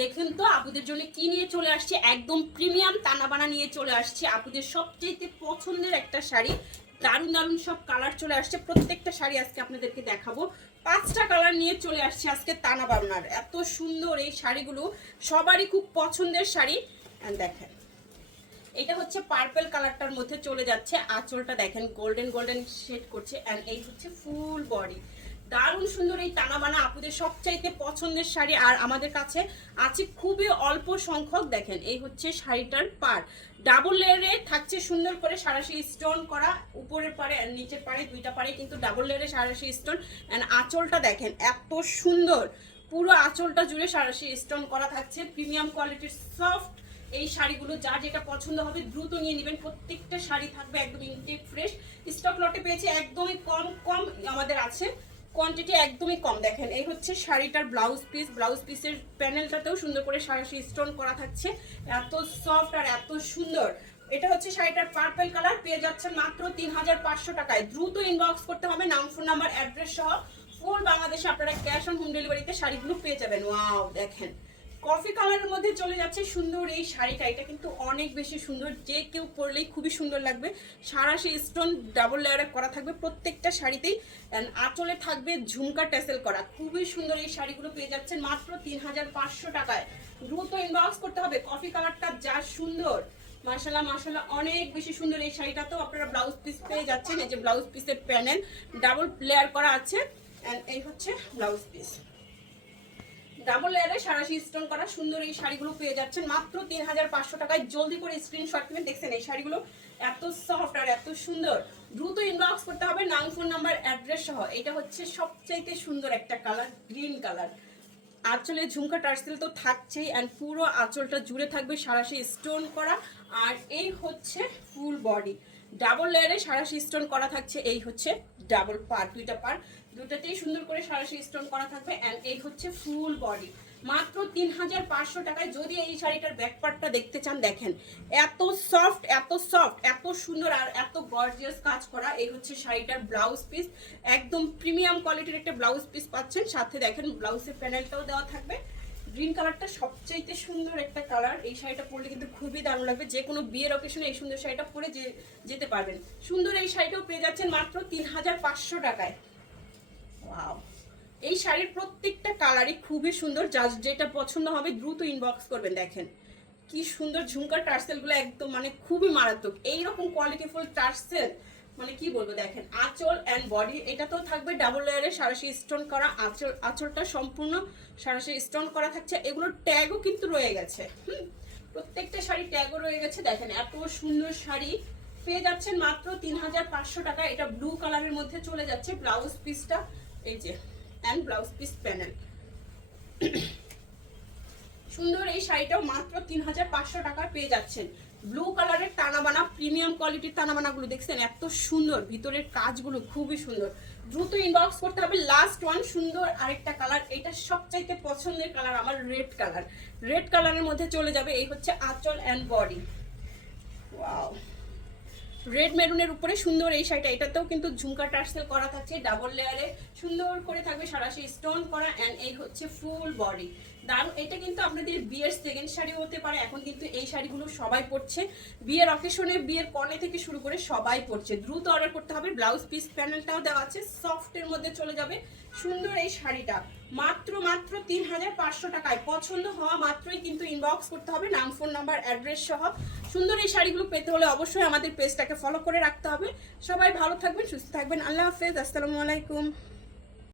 দেখুন তো, আপুদের জন্য কি নিয়ে চলে আসছে? একদম প্রিমিয়াম তানাবানা নিয়ে চলে আসছে। আপুদের সবচেয়ে পছন্দের একটা শাড়ি। দারুণ দারুণ সব কালার চলে আসছে। প্রত্যেকটা শাড়ি আজকে আপনাদেরকে দেখাবো। পাঁচটা কালার নিয়ে চলে আসছে আজকে তানাবানার। এত সুন্দর এই শাড়িগুলো। সবারই খুব পছন্দের শাড়ি। দেখেন, এটা হচ্ছে পার্পল কালারটার মধ্যে চলে যাচ্ছে। আঁচলটা দেখেন গোল্ডেন গোল্ডেন শেড করছে। অ্যান্ড এই হচ্ছে ফুল বডি দারুণ সুন্দর এই টানাবানা আপুদের সবচাইতে পছন্দের শাড়ি। আর আমাদের কাছে আছে খুবই অল্প সংখ্যক, দেখেন, এই হচ্ছে শাড়িটার পার ডাবল লেয়ারে থাকছে সুন্দর করে সারাশি স্টোন করা, উপরের পারে নিচের পারে দুইটা পারে কিন্তু ডাবল লেয়ারে সারাশি স্টোন। অ্যান্ড আঁচলটা দেখেন, এত সুন্দর! পুরো আঁচলটা জুড়ে সারাশি স্টোন করা থাকছে। প্রিমিয়াম কোয়ালিটির সফট এই শাড়িগুলো, যার যেটা পছন্দ হবে দ্রুত নিয়ে নেবেন। প্রত্যেকটা শাড়ি থাকবে একদম ইনটেক ফ্রেশ স্টক লটে পেয়েছে, একদমই কম কম আমাদের আছে। কোয়ান্টিটি একদমই কম দেখেন। এই হচ্ছে শাড়িটার ব্লাউজ পিস ব্লাউজ পিসের প্যানেলটাতেও সুন্দর করে সারাশি স্টোন করা থাকছে। এত সফট আর এত সুন্দর। এটা হচ্ছে শাড়িটার পার্পেল কালার পেয়ে যাচ্ছেন মাত্র তিন হাজার পাঁচশো টাকায়। দ্রুত ইনবক্স করতে হবে। নাম ফোন নাম্বার অ্যাড্রেস সহ ফুল বাংলাদেশে আপনারা ক্যাশ অন হোম ডেলিভারিতে শাড়িগুলো পেয়ে যাবেন। ওয়াও দেখেন। কফি কালারের মধ্যে চলে যাচ্ছে সুন্দর এই শাড়িটা। এটা কিন্তু অনেক বেশি সুন্দর। যে কেউ পরলেই খুবই সুন্দর লাগবে। সারা সেই স্টোন ডাবল লেয়ারে করা থাকবে প্রত্যেকটা শাড়িতেই। আঁচলে থাকবে ঝুমকা টেসেল করা। খুবই সুন্দর এই শাড়িগুলো পেয়ে যাচ্ছেন মাত্র তিন হাজার পাঁচশো টাকায়। দ্রুত ইনবক্স করতে হবে। কফি কালারটা যা সুন্দর। মার্শাল্লাহ মার্শাল্লাহ অনেক বেশি সুন্দর এই শাড়িটাতেও আপনারা ব্লাউজ পিস পেয়ে যাচ্ছেন। এই যে ব্লাউজ পিসের প্যানেল ডাবল লেয়ার করা আছে। এই হচ্ছে ব্লাউজ পিস ডাবল লেয়ারে সারাশি স্টোন করা সুন্দর এই শাড়িগুলো পেয়ে যাচ্ছেন। মাত্র তিন হাজার পাঁচশো টাকায় জলদি করে স্ক্রিনশট নেবেন। দেখছেন, এই শাড়িগুলো এত সফট আর এত সুন্দর। দ্রুত ইনবক্স করতে হবে, নাম ফোন নাম্বার অ্যাড্রেস সহ। এটা হচ্ছে সবচাইতে সুন্দর একটা কালার গ্রিন কালার আঁচলে ঝুমকা টার্সেল তো থাকছেই অ্যান্ড পুরো আঁচলটা জুড়ে থাকবে সারাশি স্টোন করা। আর এই হচ্ছে ফুল বডি ডাবল লেয়ারে সারাশি স্টোন করা থাকছে, এই হচ্ছে ডাবল পার দুইটা পার দুটাতেই সুন্দর করে সারাশি স্টোন করা থাকবে অ্যান্ড এই হচ্ছে ফুল বডি মাত্র তিন হাজার পাঁচশো টাকায় যদি এই শাড়িটার ব্যাক পার্টটা দেখতে চান, দেখেন, এত সফট এত সফট এত সুন্দর আর এত গর্জিয়াস কাজ করা এই হচ্ছে শাড়িটার ব্লাউজ পিস একদম প্রিমিয়াম কোয়ালিটির একটা ব্লাউজ পিস পাচ্ছেন। সাথে দেখেন ব্লাউজের প্যানেলটাও দেওয়া থাকবে। গ্রিন কালারটা সবচাইতে সুন্দর একটা কালার। এই শাড়িটা পরলে কিন্তু খুবই দারুণ লাগবে। যে কোনো বিয়ের অকেশনে এই সুন্দর শাড়িটা পরে যে, যেতে পারবেন। সুন্দর এই শাড়িটাও পেয়ে যাচ্ছেন মাত্র তিন হাজার পাঁচশো টাকায়। এই শাড়ির প্রত্যেকটা কালারই খুবই সুন্দর। যার যেটা পছন্দ হবে দ্রুত ইনবক্স করবেন, দেখেন। কি সুন্দর ঝুমকার টার্সেলগুলো একদম মানে খুবই মারাত্মক। এইরকম কোয়ালিটিফুল টার্সেল মানে কি বলব, দেখেন, আঁচল অ্যান্ড বডি এটা তো থাকবে ডাবল লেয়ারে সারাশি স্টোন করা আঁচল, আঁচলটা সম্পূর্ণ সারাশি স্টোন করা থাকছে। এগুলোর ট্যাগও কিন্তু রয়ে গেছে প্রত্যেকটা শাড়ি ট্যাগও রয়ে গেছে, দেখেন, এত সুন্দর শাড়ি। পেয়ে যাচ্ছেন মাত্র তিন হাজার পাঁচশো টাকা। এটা ব্লু কালারের মধ্যে চলে যাচ্ছে ব্লাউজ পিসটা এই যে অ্যান্ড ব্লাউজ পিস প্যানেল সুন্দর এই শাড়িটাও মাত্র তিন হাজার পাঁচশো টাকায় পেয়ে যাচ্ছেন। ব্লু কালারের টানাবানা প্রিমিয়াম কোয়ালিটির টানাবানাগুলো দেখছেন, এত সুন্দর। ভিতরের কাজগুলো খুবই সুন্দর। দ্রুত ইনবক্স করতে হবে লাস্ট ওয়ান সুন্দর আরেকটা কালার এটা সবচাইতে পছন্দের কালার আমার রেড কালার রেড কালারের মধ্যে চলে যাবে, এই হচ্ছে আঁচল অ্যান্ড বডি ওয়াও রেড মেরুনের উপরে সুন্দর এই শাড়িটা। এটাতেও কিন্তু ঝুমকা টার্সেল করা থাকছে ডাবল লেয়ারে সুন্দর করে থাকবে সারাশি স্টোন করা অ্যান্ড এই হচ্ছে ফুল বডি দারুণ, এটা কিন্তু আপনাদের বিয়ের সেকেন্ড শাড়ি হতে পারে, এখন কিন্তু এই শাড়িগুলো সবাই পরছে। বিয়ের অকেশনে বিয়ের কনে থেকে শুরু করে সবাই পরছে। দ্রুত অর্ডার করতে হবে ব্লাউজ পিস প্যানেলটাও দেওয়া আছে সফটের মধ্যে চলে যাবে। সুন্দর এই শাড়িটা। মাত্র মাত্র তিন হাজার পাঁচশো টাকায়। পছন্দ হওয়া মাত্রই কিন্তু ইনবক্স করতে হবে, নাম ফোন নাম্বার অ্যাড্রেস সহ। সুন্দর এই শাড়িগুলো পেতে হলে অবশ্যই আমাদের পেজটাকে ফলো করে রাখতে হবে। সবাই ভালো থাকবেন, সুস্থ থাকবেন। আল্লাহ হাফেজ, আসসালামু আলাইকুম।